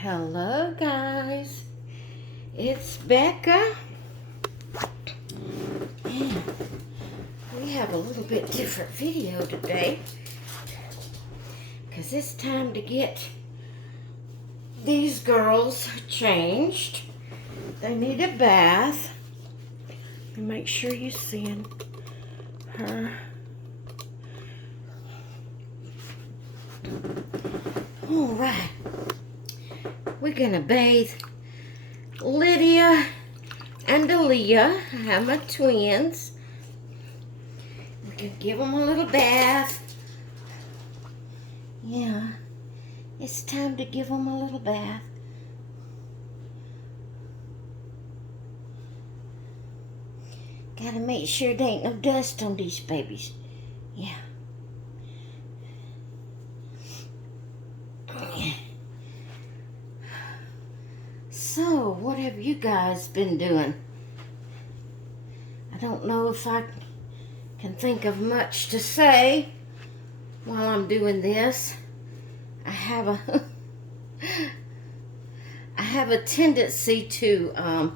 Hello guys, it's Becca, and we have a little bit different video today because it's time to get these girls changed. They need a bath. Make sure you're seeing her. All right. We're gonna bathe Lydia and Aaliyah. I have my twins. We can give them a little bath. Yeah, it's time to give them a little bath. Gotta make sure there ain't no dust on these babies. Yeah. So, what have you guys been doing? I don't know if I can think of much to say while I'm doing this. I have a tendency to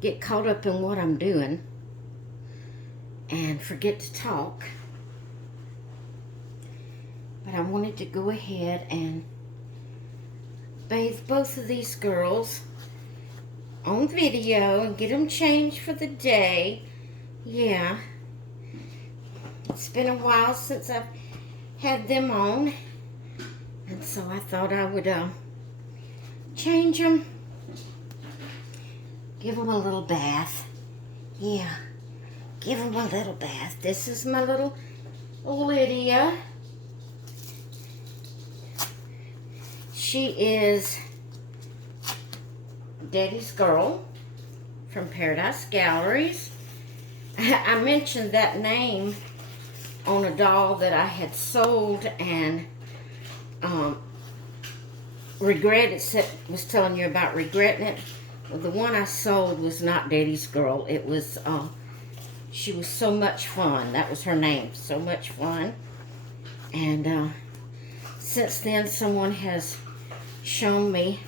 get caught up in what I'm doing and forget to talk. But I wanted to go ahead and bathe both of these girls on video and get them changed for the day. Yeah, it's been a while since I've had them on, and so I thought I would change them, give them a little bath. Yeah, give them a little bath. This is my little Lydia. She is Daddy's girl from Paradise Galleries. I mentioned that name on a doll that I had sold and was telling you about regretting it. Well, the one I sold was not Daddy's girl. It was, she was So Much Fun. That was her name, So Much Fun. And since then, someone has shown me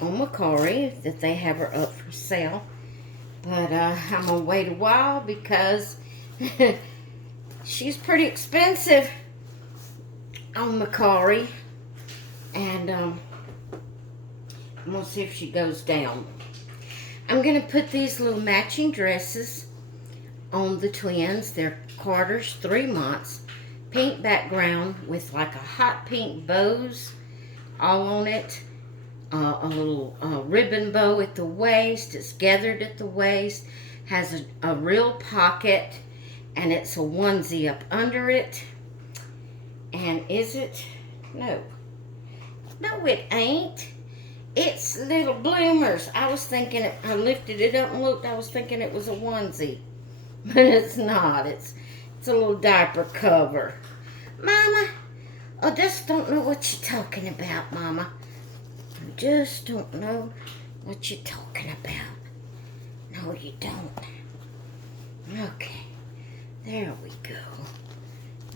on Macari that they have her up for sale, but I'm gonna wait a while because she's pretty expensive on Macari, and I'm gonna see if she goes down. I'm gonna put these little matching dresses on the twins. They're Carter's 3 months, pink background with like a hot pink bows all on it, a little ribbon bow at the waist. It's gathered at the waist, has a real pocket, and it's a onesie up under it. And is it? No, it ain't. It's little bloomers. I was thinking I lifted it up and looked, I was thinking it was a onesie, but it's not. It's a little diaper cover. Mama, I just don't know what you're talking about, Mama. I just don't know what you're talking about. No, you don't. Okay. There we go.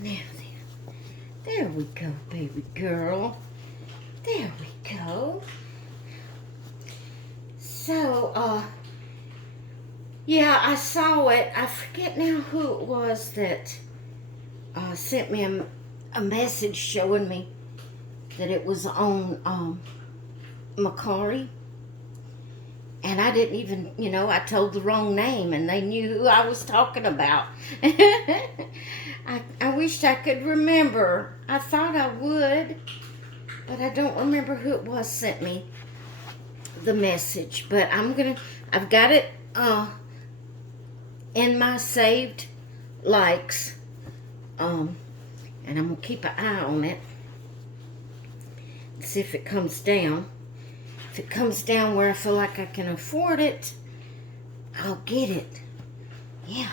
Now then. There we go, baby girl. There we go. So, yeah, I saw it. I forget now who it was that sent me a message showing me that it was on Macari, and I didn't even, I told the wrong name and they knew who I was talking about. I wished I could remember. I thought I would, but I don't remember who it was sent me the message. But I've got it in my saved likes, and I'm going to keep an eye on it and see if it comes down. If it comes down where I feel like I can afford it, I'll get it. Yeah.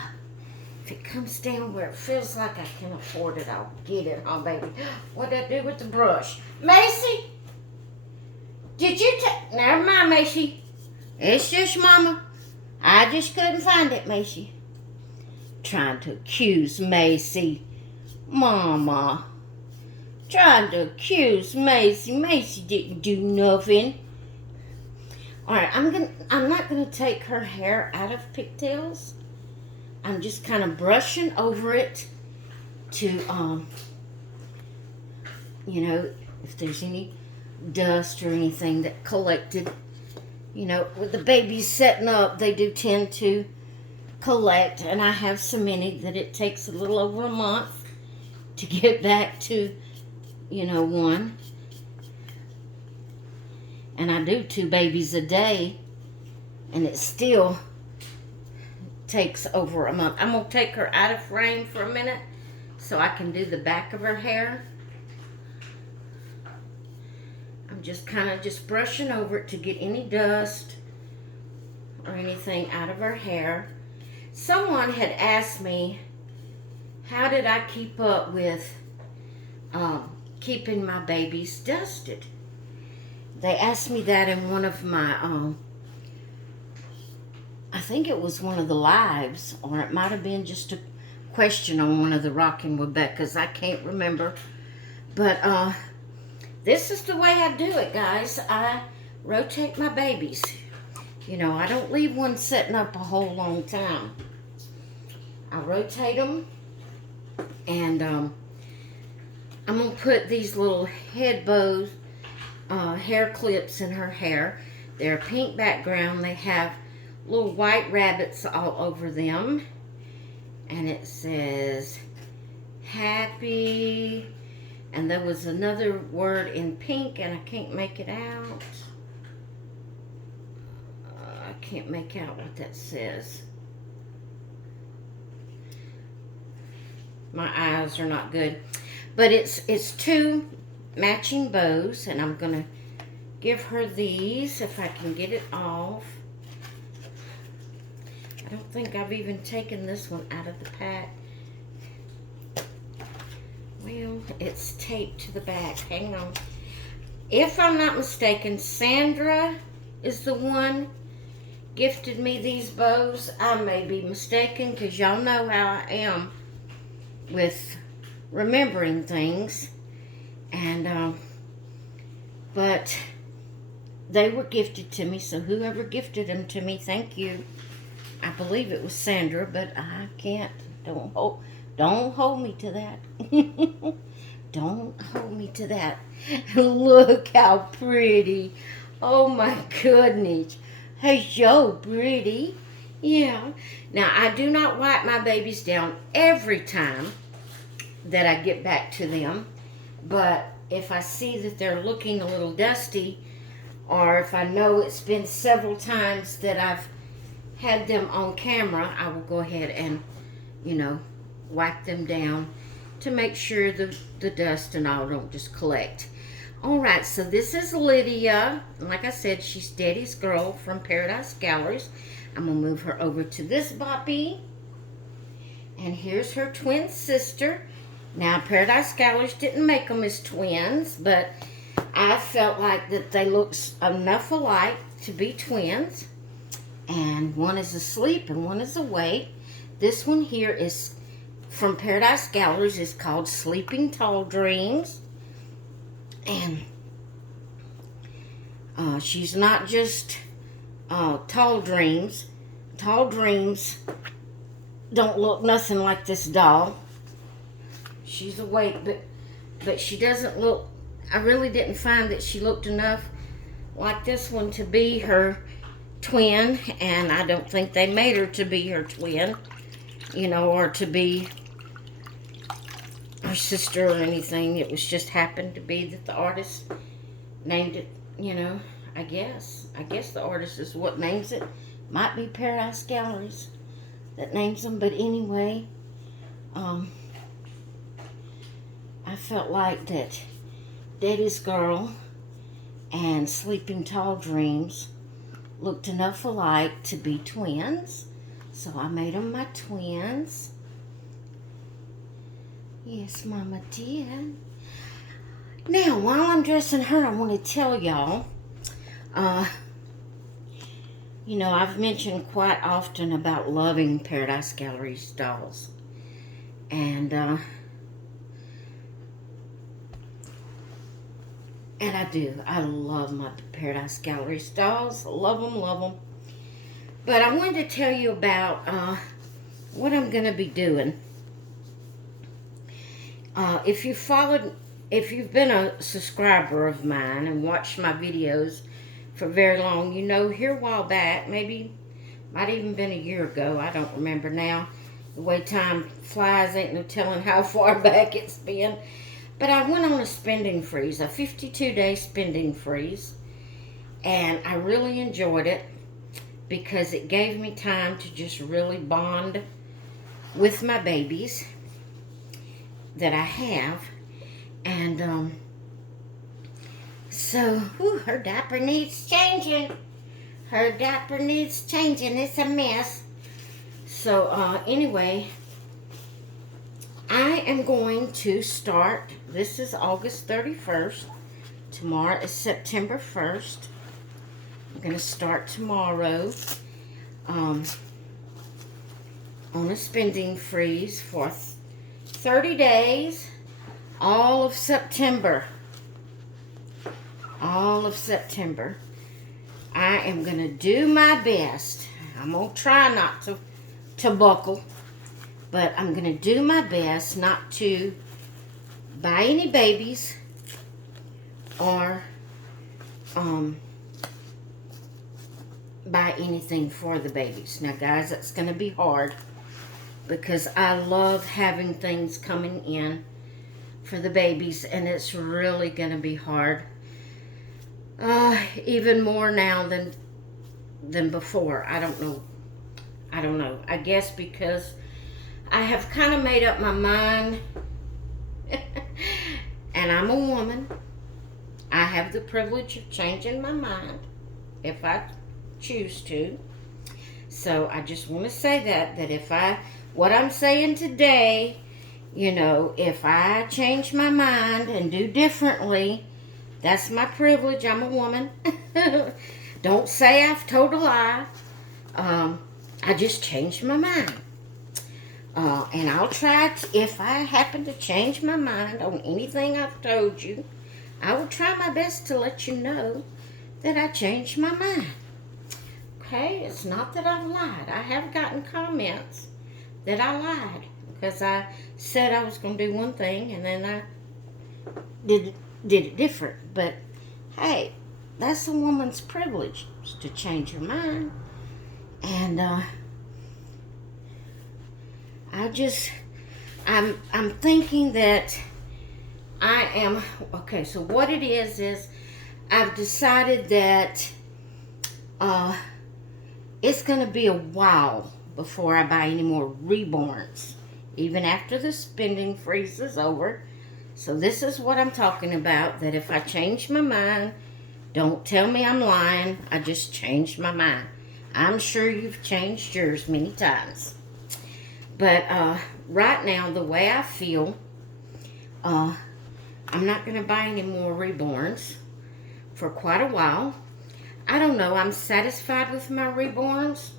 If it comes down where it feels like I can afford it, I'll get it. Oh, baby. What did I do with the brush? Macy? Did you Never mind, Macy. It's just Mama. I just couldn't find it, Macy. Trying to accuse Macy. Mama. trying to accuse Macy. Macy didn't do nothing. Alright, I'm not gonna take her hair out of pigtails. I'm just kind of brushing over it to, you know, if there's any dust or anything that collected. You know, with the babies setting up, they do tend to collect, and I have so many that it takes a little over a month to get back to, you know, one. And I do 2 babies a day, and it still takes over a month. I'm going to take her out of frame for a minute so I can do the back of her hair. I'm just kind of just brushing over it to get any dust or anything out of her hair. Someone had asked me, how did I keep up with keeping my babies dusted? They asked me that in one of my, I think it was one of the lives, or it might have been just a question on one of the Rockin' with Becca's. I can't remember. But this is the way I do it, guys. I rotate my babies. You know, I don't leave one setting up a whole long time. I rotate them, and I'm going to put these little head bows, hair clips in her hair. They're a pink background. They have little white rabbits all over them. And it says, happy. And there was another word in pink, and I can't make it out. I can't make out what that says. My eyes are not good. But it's 2 matching bows, and I'm going to give her these if I can get it off. I don't think I've even taken this one out of the pack. Well, it's taped to the back. Hang on. If I'm not mistaken, Sandra is the one gifted me these bows. I may be mistaken, because y'all know how I am with remembering things. And, but they were gifted to me, so whoever gifted them to me, thank you. I believe it was Sandra, but I can't. Don't hold me to that. Don't hold me to that. Look how pretty. Oh my goodness. Hey, so pretty. Yeah. Now, I do not wipe my babies down every time that I get back to them. But if I see that they're looking a little dusty, or if I know it's been several times that I've had them on camera, I will go ahead and, you know, wipe them down to make sure the dust and all don't just collect. Alright, so this is Lydia. Like I said, she's Daddy's girl from Paradise Galleries. I'm going to move her over to this boppy. And here's her twin sister. Now, Paradise Galleries didn't make them as twins, but I felt like that they looked enough alike to be twins. And one is asleep and one is awake. This one here is from Paradise Galleries. It's called Sleeping Tall Dreams. And she's not just tall dreams. Tall dreams don't look nothing like this doll. She's awake, but she doesn't look, I really didn't find that she looked enough like this one to be her twin, and I don't think they made her to be her twin, you know, or to be her sister or anything. It was just happened to be that the artist named it, you know, I guess the artist is what names it. Might be Paradise Galleries that names them, but anyway, I felt like that Daddy's Girl and Sleeping Tall Dreams looked enough alike to be twins, so I made them my twins. Yes, Mama did. Now, while I'm dressing her, I want to tell y'all, you know, I've mentioned quite often about loving Paradise Galleries dolls. And And I do. I love my Paradise Gallery dolls. Love them, love them. But I wanted to tell you about what I'm going to be doing. If you've been a subscriber of mine and watched my videos for very long, you know here a while back, maybe might even been a year ago, I don't remember now. The way time flies, ain't no telling how far back it's been. But I went on a spending freeze, a 52-day spending freeze, and I really enjoyed it because it gave me time to just really bond with my babies that I have. And so her diaper needs changing. Her diaper needs changing. It's a mess. So anyway, I am going to start. This is August 31st. Tomorrow is September 1st. I'm going to start tomorrow on a spending freeze for 30 days, all of September. All of September. I am going to do my best. I'm going to try not to buckle, but I'm going to do my best not to buy any babies or buy anything for the babies. Now, guys, that's going to be hard because I love having things coming in for the babies, and it's really going to be hard. Even more now than before. I don't know. I guess because I have kind of made up my mind, and I'm a woman. I have the privilege of changing my mind if I choose to. So I just want to say that what I'm saying today, you know, if I change my mind and do differently, that's my privilege. I'm a woman. Don't say I've told a lie. I just changed my mind. And I'll try to, if I happen to change my mind on anything I've told you, I will try my best to let you know that I changed my mind. Okay? It's not that I've lied. I have gotten comments that I lied because I said I was going to do one thing and then I did it different. But hey, that's a woman's privilege to change her mind. And I'm thinking that I am okay. So what it is I've decided that it's going to be a while before I buy any more reborns, even after the spending freeze is over. So this is what I'm talking about, that if I change my mind, don't tell me I'm lying. I just changed my mind. I'm sure you've changed yours many times. But right now, the way I feel, I'm not going to buy any more reborns for quite a while. I don't know. I'm satisfied with my reborns.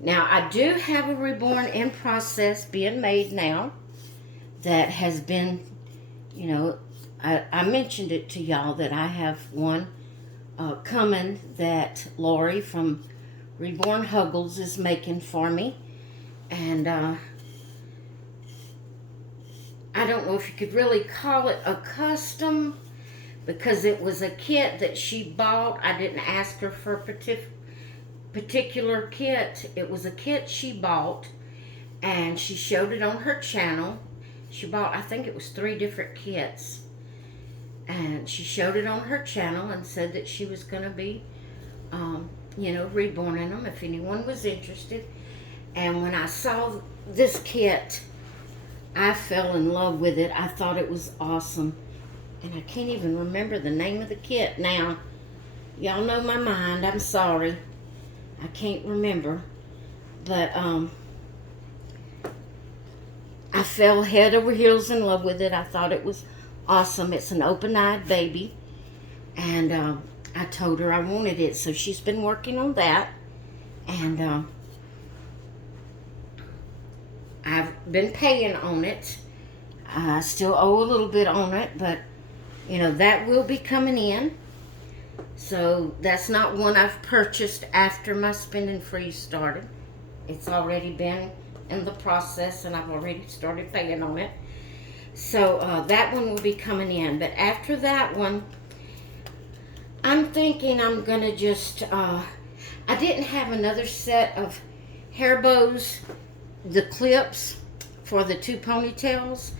Now, I do have a reborn in process being made now that has been, you know, I mentioned it to y'all that I have one coming that Lori from Reborn Huggles is making for me. And I don't know if you could really call it a custom because it was a kit that she bought. I didn't ask her for a particular kit. It was a kit she bought and she showed it on her channel. She bought, I think it was 3 different kits, and she showed it on her channel and said that she was going to be you know, reborning them if anyone was interested. And when I saw this kit, I fell in love with it. I thought it was awesome, and I can't even remember the name of the kit now. Y'all know my mind. I'm sorry. I can't remember. But I fell head over heels in love with it. I thought it was awesome. It's an open-eyed baby. And I told her I wanted it. So she's been working on that. And I've been paying on it. I still owe a little bit on it, but you know, that will be coming in. So that's not one I've purchased after my spending freeze started. It's already been in the process and I've already started paying on it. So that one will be coming in. But after that one, I'm thinking I'm going to just, I didn't have another set of hair bows, the clips for the 2 ponytails.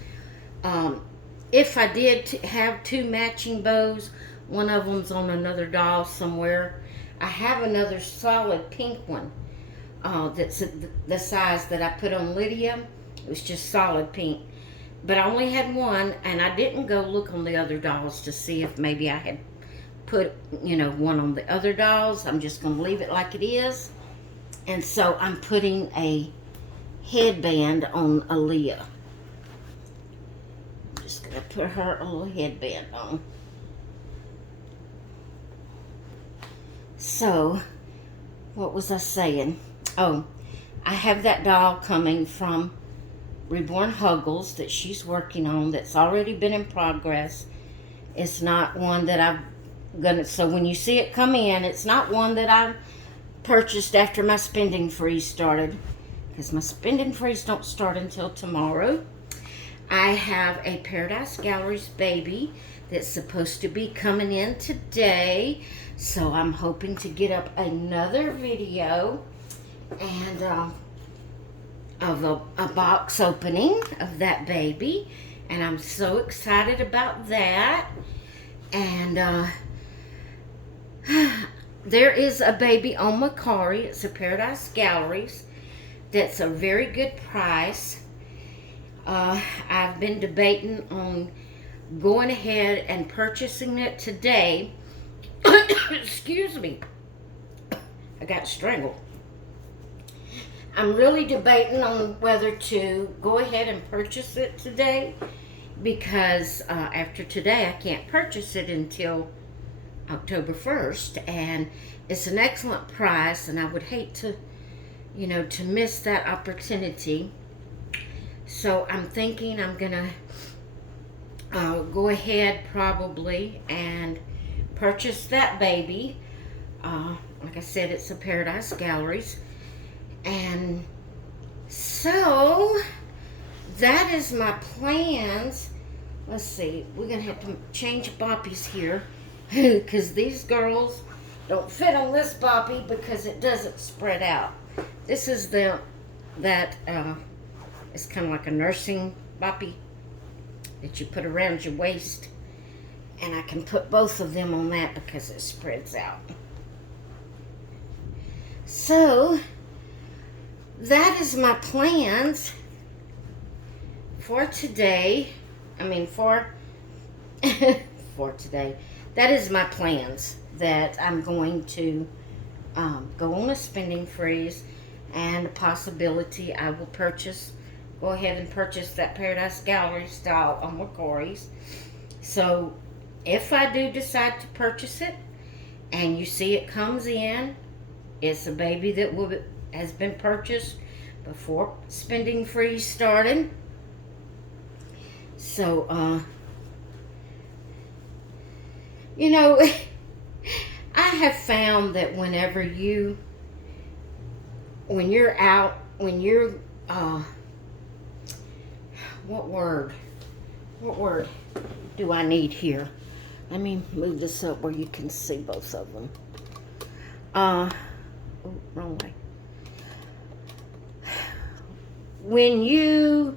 If I did have 2 matching bows, one of them's on another doll somewhere. I have another solid pink one that's the size that I put on Lydia. It was just solid pink. But I only had one, and I didn't go look on the other dolls to see if maybe I had put, you know, one on the other dolls. I'm just going to leave it like it is. And so I'm putting a headband on Aaliyah. I'm just going to put her a little headband on. So, what was I saying? Oh, I have that doll coming from Reborn Huggles that she's working on that's already been in progress. It's not one that I'm gonna, so when you see it come in, it's not one that I purchased after my spending freeze started, because my spending freeze don't start until tomorrow. I have a Paradise Galleries baby that's supposed to be coming in today, so I'm hoping to get up another video and of a box opening of that baby, and I'm so excited about that. And there is a baby on Macari. It's a Paradise Galleries that's a very good price. I've been debating on going ahead and purchasing it today. Excuse me, I got strangled. I'm really debating on whether to go ahead and purchase it today, because after today I can't purchase it until October 1st, and it's an excellent price, and I would hate to, you know, to miss that opportunity. So I'm thinking I'm gonna go ahead probably and purchase that baby. Like I said, it's a Paradise Galleries. And so that is my plans. Let's see, we're gonna have to change boppies here because these girls don't fit on this boppy because it doesn't spread out. This is it's kind of like a nursing boppy that you put around your waist, and I can put both of them on that because it spreads out. So that is my plans for today. For today. That is my plans, that I'm going to go on a spending freeze, and a possibility I will go ahead and purchase that Paradise Gallery style on Macari's. So if I do decide to purchase it and you see it comes in, it's a baby that has been purchased before spending freeze started. So you know, I have found that when you're out, what word do I need here? Let me move this up where you can see both of them. Oh, wrong way. When you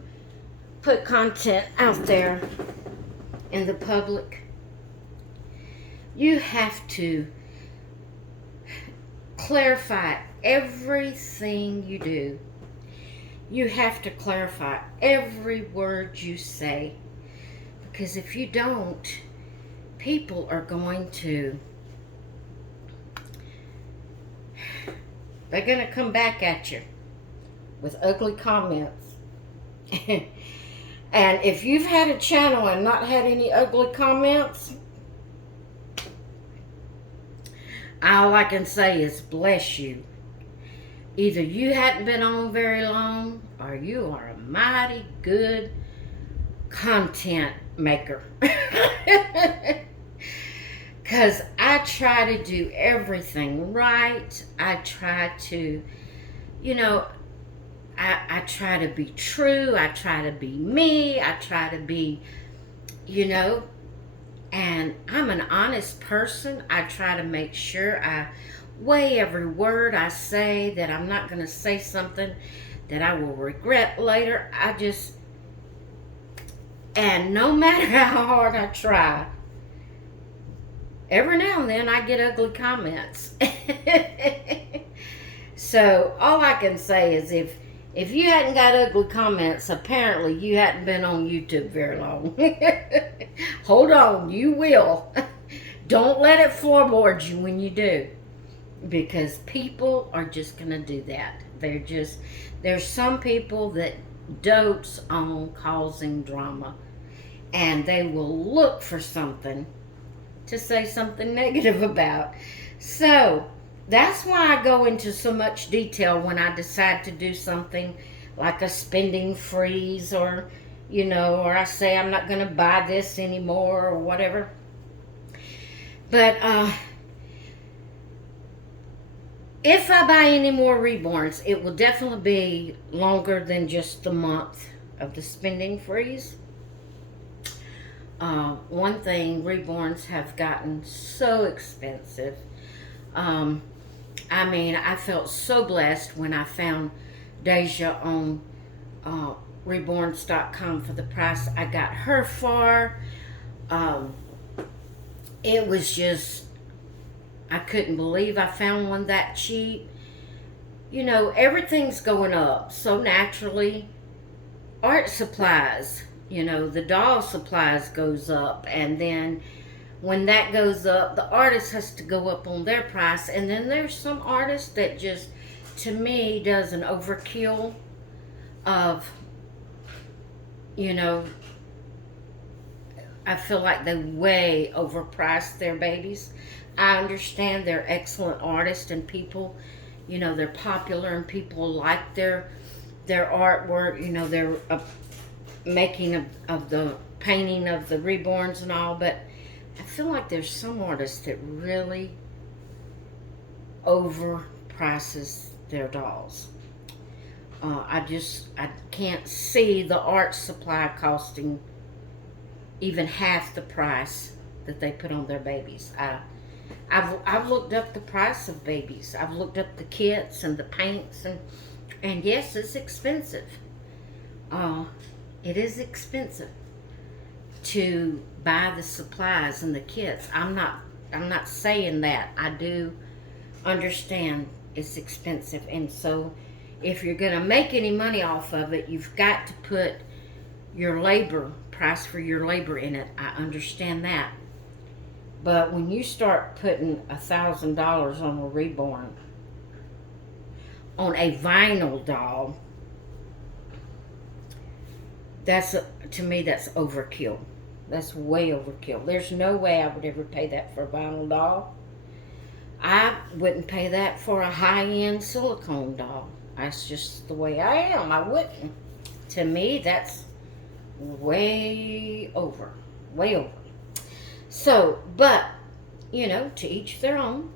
put content out there in the public, you have to clarify everything you do. You have to clarify every word you say, because if you don't, people are they're going to come back at you with ugly comments. And if you've had a channel and not had any ugly comments, all I can say is bless you. Either you hadn't been on very long, or you are a mighty good content maker. Because I try to do everything right. I try to, you know, I try to be true. I try to be me. I try to be, you know, and I'm an honest person. I try to make sure I weigh every word I say, that I'm not going to say something that I will regret later. And no matter how hard I try, every now and then I get ugly comments. So all I can say is if you hadn't got ugly comments, apparently you hadn't been on YouTube very long. Hold on, you will. Don't let it floorboard you when you do. Because people are just going to do that. There's some people that dotes on causing drama. And they will look for something to say something negative about. So that's why I go into so much detail when I decide to do something like a spending freeze, or or I say I'm not going to buy this anymore or whatever. But if I buy any more reborns, it will definitely be longer than just the month of the spending freeze. One thing, reborns have gotten so expensive. I felt so blessed when I found Deja on reborns.com for the price I got her for. It was just, I couldn't believe I found one that cheap. Everything's going up, so naturally, art supplies, the doll supplies goes up, and then when that goes up, the artist has to go up on their price. And then there's some artists that just, to me, does an overkill of, I feel like they way overpriced their babies. I understand they're excellent artists and people, they're popular and people like their artwork, their making of the painting of the reborns and all, but I feel like there's some artists that really overprices their dolls. I can't see the art supply costing even half the price that they put on their babies. I've looked up the price of babies. I've looked up the kits and the paints, and yes, it's expensive. It is expensive to buy the supplies and the kits. I'm not saying that. I do understand it's expensive, and so if you're going to make any money off of it, you've got to put your price for your labor in it. I understand that. But when you start putting $1,000 on a reborn, on a vinyl doll, to me, that's overkill. That's way overkill. There's no way I would ever pay that for a vinyl doll. I wouldn't pay that for a high-end silicone doll. That's just the way I am. I wouldn't. To me, that's way over. Way over. So, but, to each their own.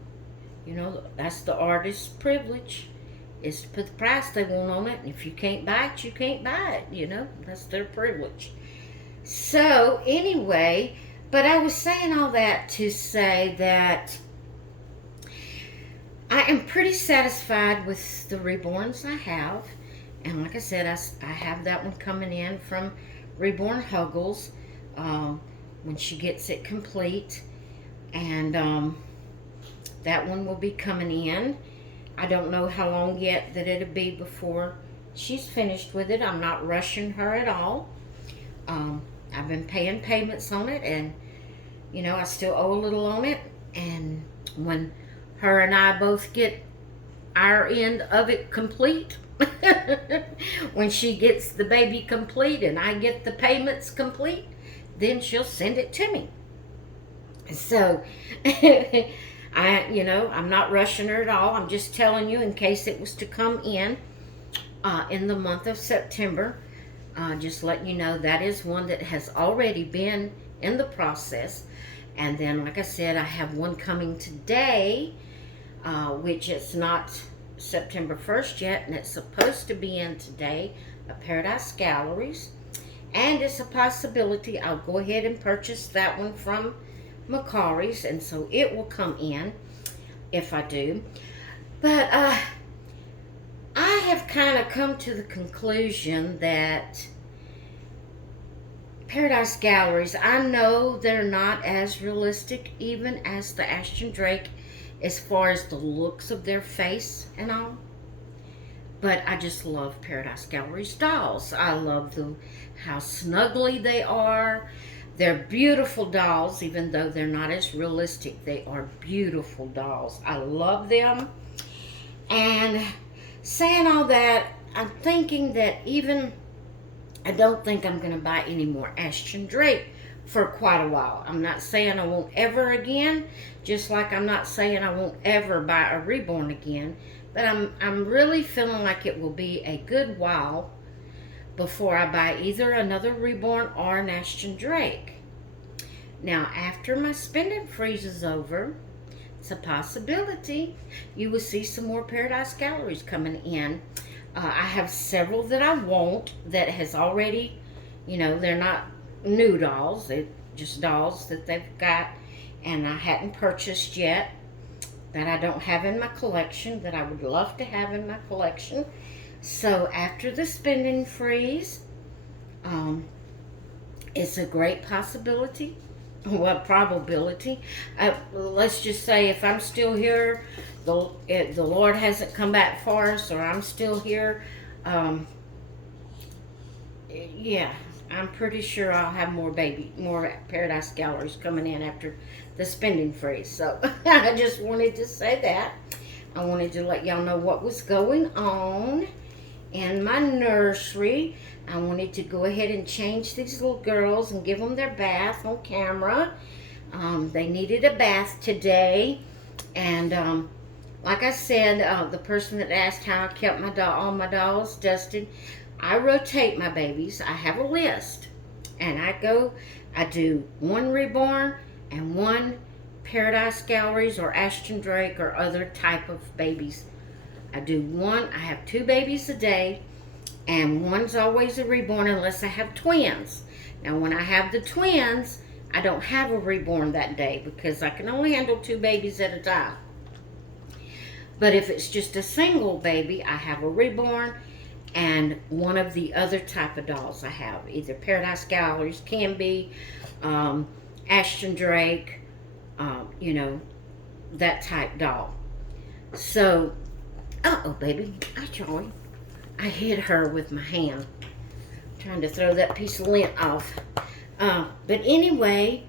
That's the artist's privilege, is to put the price they want on it. And if you can't buy it, you can't buy it. That's their privilege. So, anyway, but I was saying all that to say that I am pretty satisfied with the reborns I have. And like I said, I have that one coming in from Reborn Huggles when she gets it complete. And that one will be coming in. I don't know how long yet that it'll be before she's finished with it. I'm not rushing her at all. I've been paying payments on it, and I still owe a little on it. And when her and I both get our end of it complete, when she gets the baby complete and I get the payments complete, then she'll send it to me. So I'm not rushing her at all. I'm just telling you in case it was to come in the month of September. Just letting you know that is one that has already been in the process. And then, like I said, I have one coming today, which is not September 1st yet, and it's supposed to be in today, at Paradise Galleries. And it's a possibility I'll go ahead and purchase that one from Macari's, and so it will come in if I do. But I have kind of come to the conclusion that Paradise Galleries, I know they're not as realistic even as the Ashton Drake as far as the looks of their face and all. But I just love Paradise Galleries dolls. I love how snuggly they are. They're beautiful dolls, even though they're not as realistic. They are beautiful dolls. I love them. And saying all that, I'm thinking that I don't think I'm going to buy any more Ashton Drake for quite a while. I'm not saying I won't ever again, just like I'm not saying I won't ever buy a Reborn again. But I'm really feeling like it will be a good while before I buy either another Reborn or an Ashton Drake. Now, after my spending freeze is over, it's a possibility you will see some more Paradise Galleries coming in. I have several that I want that has already, they're not new dolls. They're just dolls that they've got and I hadn't purchased yet, that I don't have in my collection, that I would love to have in my collection. So after the spending freeze, it's a great possibility. Well, probability. Let's just say if I'm still here, the Lord hasn't come back for us, or I'm still here, yeah, I'm pretty sure I'll have more Paradise Galleries coming in after the spending freeze. So I just wanted to say that. I wanted to let y'all know what was going on in my nursery. I wanted to go ahead and change these little girls and give them their bath on camera. They needed a bath today. And like I said, the person that asked how I kept all my dolls dusted, I rotate my babies. I have a list. And I do one Reborn and one Paradise Galleries or Ashton Drake or other type of babies. I have 2 babies a day. And one's always a Reborn unless I have twins. Now, when I have the twins, I don't have a Reborn that day because I can only handle 2 babies at a time. But if it's just a single baby, I have a Reborn and one of the other type of dolls I have. Either Paradise Galleries, can be, Ashton Drake, that type doll. So, baby, I hit her with my hand, trying to throw that piece of lint off. But anyway,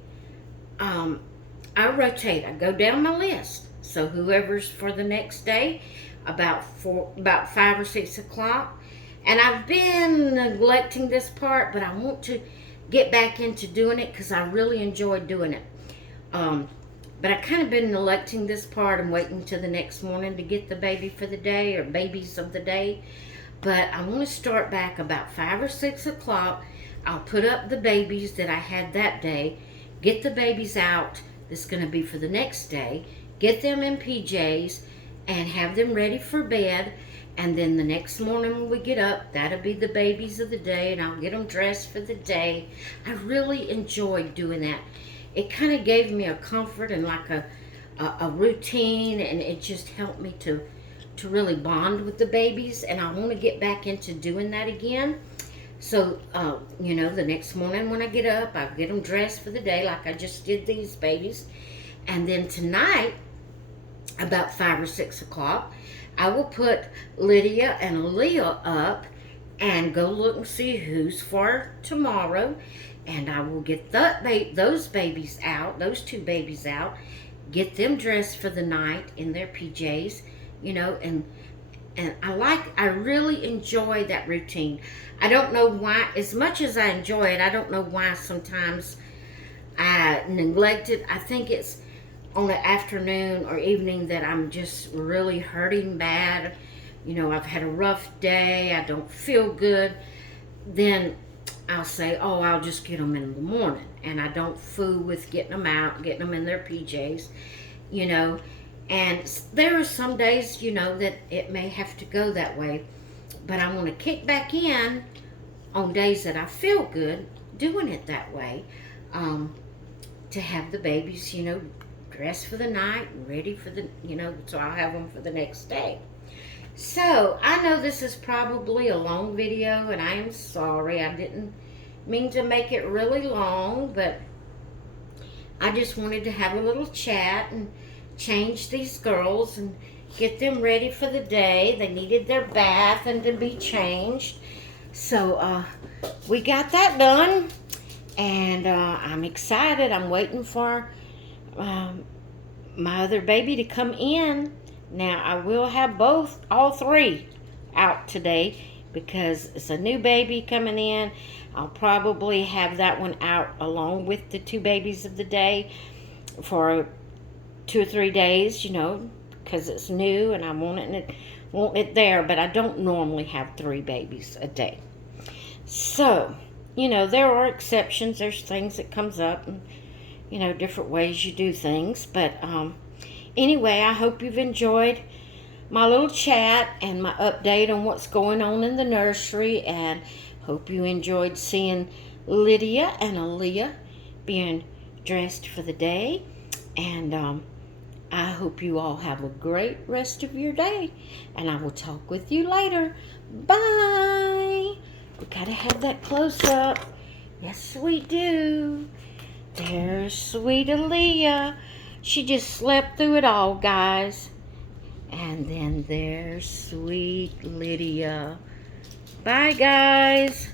I rotate. I go down my list. So whoever's for the next day, about 5 or 6 o'clock. And I've been neglecting this part, but I want to get back into doing it because I really enjoy doing it. But I kind of been neglecting this part and waiting till the next morning to get the baby for the day or babies of the day. But I want to start back about 5 or 6 o'clock. I'll put up the babies that I had that day, get the babies out that's going to be for the next day, get them in PJs, and have them ready for bed. And then the next morning when we get up, that'll be the babies of the day, and I'll get them dressed for the day. I really enjoyed doing that. It kind of gave me a comfort and like a routine, and it just helped me to really bond with the babies, and I want to get back into doing that again. So, the next morning when I get up, I get them dressed for the day like I just did these babies. And then tonight, about 5 or 6 o'clock, I will put Lydia and Aaliyah up and go look and see who's for tomorrow. And I will get those babies out, those 2 babies out, get them dressed for the night in their PJs, and I really enjoy that routine. I don't know why, as much as I enjoy it, I don't know why sometimes I neglect it. I think it's on the afternoon or evening that I'm just really hurting bad. I've had a rough day. I don't feel good. then I'll say, oh, I'll just get them in the morning. And I don't fool with getting them out, getting them in their PJs, you know. And there are some days, you know, that it may have to go that way. But I want to kick back in on days that I feel good doing it that way. To have the babies, you know, dressed for the night and ready for the, you know, so I'll have them for the next day. So, I know this is probably a long video, and I am sorry. I didn't mean to make it really long, but I just wanted to have a little chat and change these girls and get them ready for the day. They needed their bath and to be changed. So, we got that done, and I'm excited. I'm waiting for my other baby to come in. Now, I will have all three out today because it's a new baby coming in. I'll probably have that one out along with the two babies of the day for 2 or 3 days, you know, because it's new and I want it there, but I don't normally have 3 babies a day. So, you know, there are exceptions. There's things that comes up and, you know, different ways you do things, but anyway, I hope you've enjoyed my little chat and my update on what's going on in the nursery, and hope you enjoyed seeing Lydia and Aaliyah being dressed for the day. And I hope you all have a great rest of your day, and I will talk with you later. Bye. We gotta have that close up. Yes, we do. There's sweet Aaliyah. She just slept through it all, guys. And then there's sweet Lydia. Bye, guys.